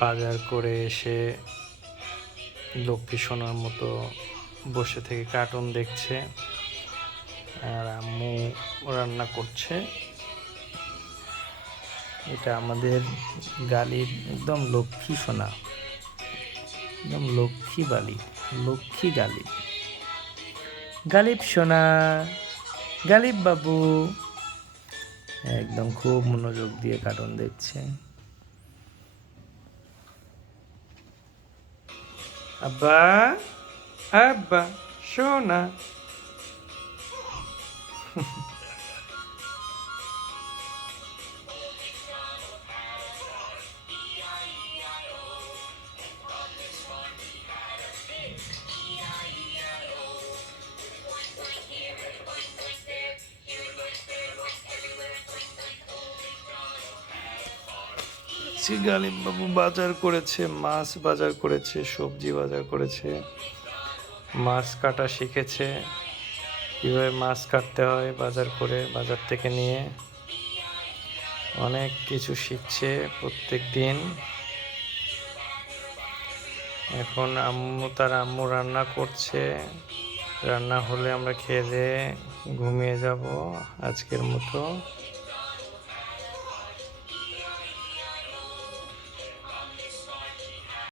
বাজার করে এসে লক্ষ্মী সোনার মতো বসে থেকে কার্টুন দেখছে, আর আম্মু রান্না করছে। এটা আমাদের গালিব, একদম লক্ষ্মী সোনা, একদম লক্ষ্মী বালি, লক্ষ্মী গালিব। গালিব সোনা, গালিব বাবু একদম খুব মনোযোগ দিয়ে কার্টুন দেখছে। আব্বা, আব্বা সোনা। গালিব বাবু বাজার করেছে, মাছ বাজার করেছে, সবজি বাজার করেছে, মাছ কাটা শিখেছে, কীভাবে মাছ কাটতে হয় বাজার করে, বাজার থেকে নিয়ে অনেক কিছু শিখছে প্রত্যেক দিন। এখন আম্মু রান্না করছে, রান্না হলে আমরা খেয়ে দিয়ে ঘুমিয়ে যাব আজকের মতো।